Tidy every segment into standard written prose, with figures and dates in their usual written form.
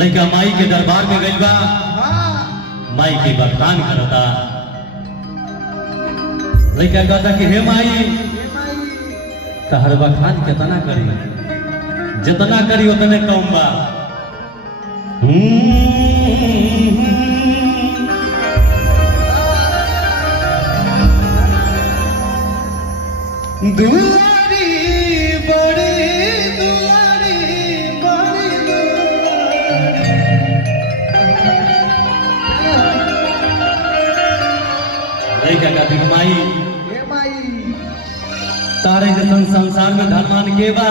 लड़का माई के दरबार में गइल बा, माई के बखान करता। लड़का कहता कि हे माई तहर बखान कितना करी, जितना करी उतने कम बा। दुलारी बड़ी दुलारी बड़ी लड़का का दिख माई तारे जैसन संसार में धनवान के बा,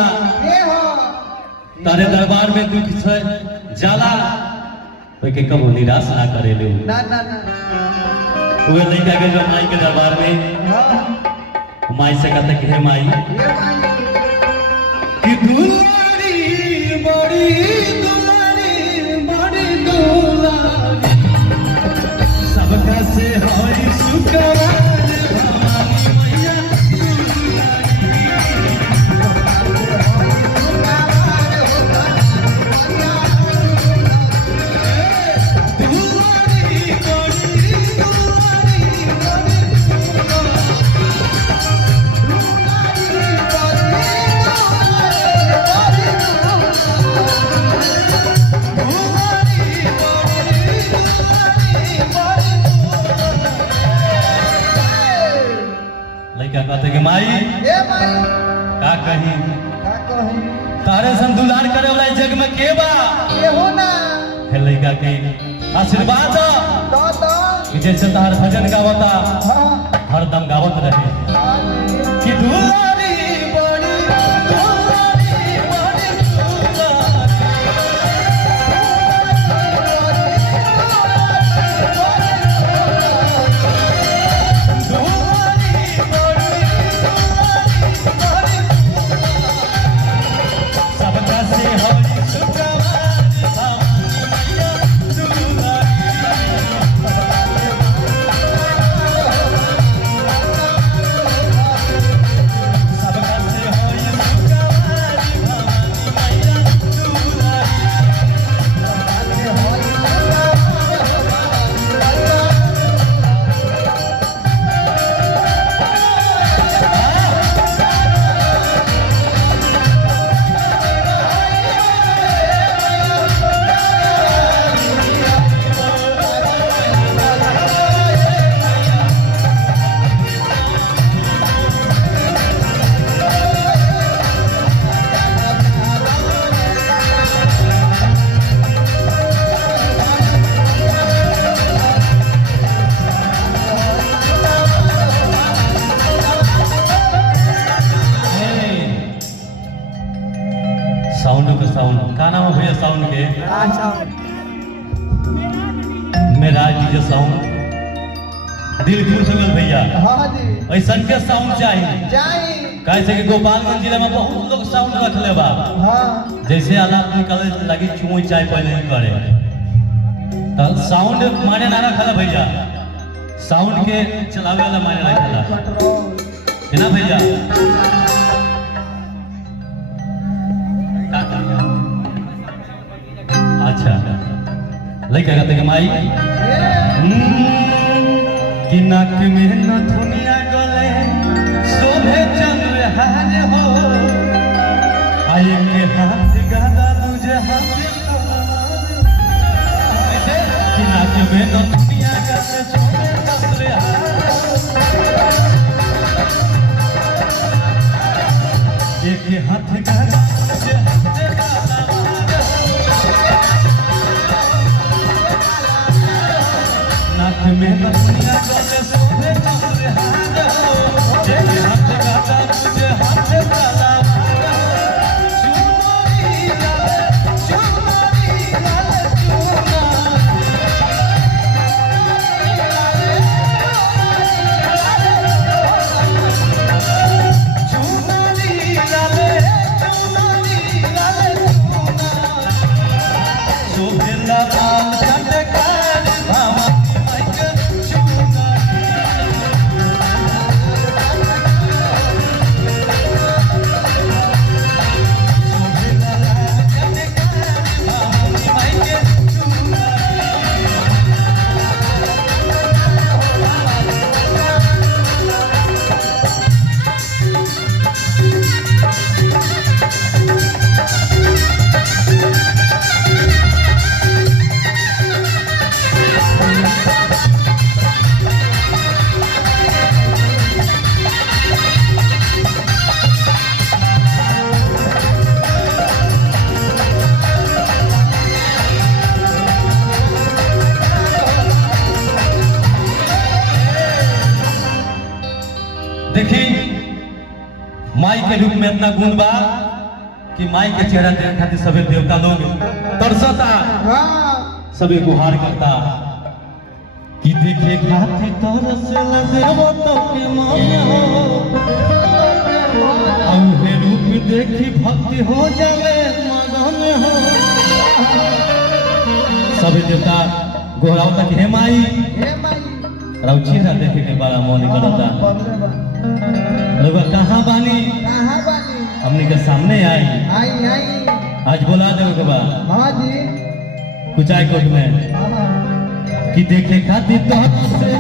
तारे दरबार में दुख से जाला तो के कबो निराश ना करे ले। ना ना ना वो लड़का के जो माई के दरबार में माई से कहते कि हे माई कि दुलारी बड़ी दुलारी बड़ी दुलारी सबका से होई सुकरार भवानी मैया लड़का कहते कि माई का कही तारे सन दुलार करे वाला जग में के बा हे लड़का के आशीर्वाद कि जैसे तार भजन गावता हरदम गावत रहे कि दुलारी बड़ी दुलारी बड़ी साउंड का नाम है भैया साउंड के मेरा डीजे साउंड दिल खुश हो गल भैया। ऐसा के साउंड चाहिए कैसे कि गोपालगंज जिले में बहुत लोग साउंड रख ले बा। जैसे आलाप निकले लगी चुई चाय पहले ही करे तो साउंड माने ना रखला भैया, साउंड के चलावे वाला माने रखला है ना भैया। अच्छा लड़का कहते कि माई कि नाक में नथुनिया गले शोभे चंद्रहार हो आए के हाथ गादा तुझे हाथ कि नाक में नथुनिया गले शोभे चंद्रहार एक हाथ गादा तुझे हाथ नाक में नथुनिया गले शोभे चंद्रहार देखी माई के रूप में इतना गुण बा कि माई के चेहरा देखे खातिर सभी देवता लोग तरसता, सभी गुहार करता कि देखे खातिर तरसला देवता के मन हो, औहे रूप देखी भक्ति हो जावे मगन हो। सभी देवता गोहरावता कि हे माई राव चेहरा देखे के बड़ा मन करता। लोग कहाँ बानी हमने के सामने आई आज बोला दे के बा कुचाई कोट में कि देखे खातिर तो से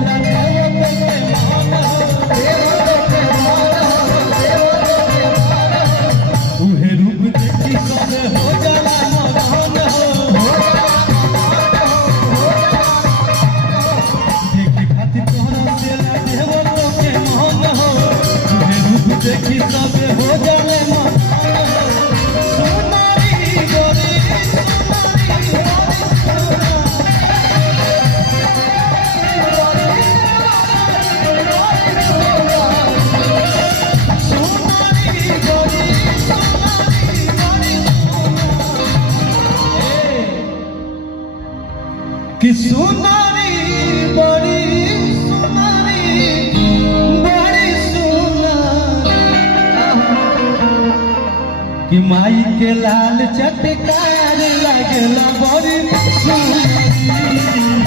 उहे रूप देखी सबे हो जाला मगन हो। देखे खातिर तोहरा से देवो तो के मन हो, उहे रूप देखी सबे हो जाले मगन हो। सुनारी गोरी कि सुनारी बड़ी सुनारी कि माई के लाल चटकार लगला बड़ी सुनारी।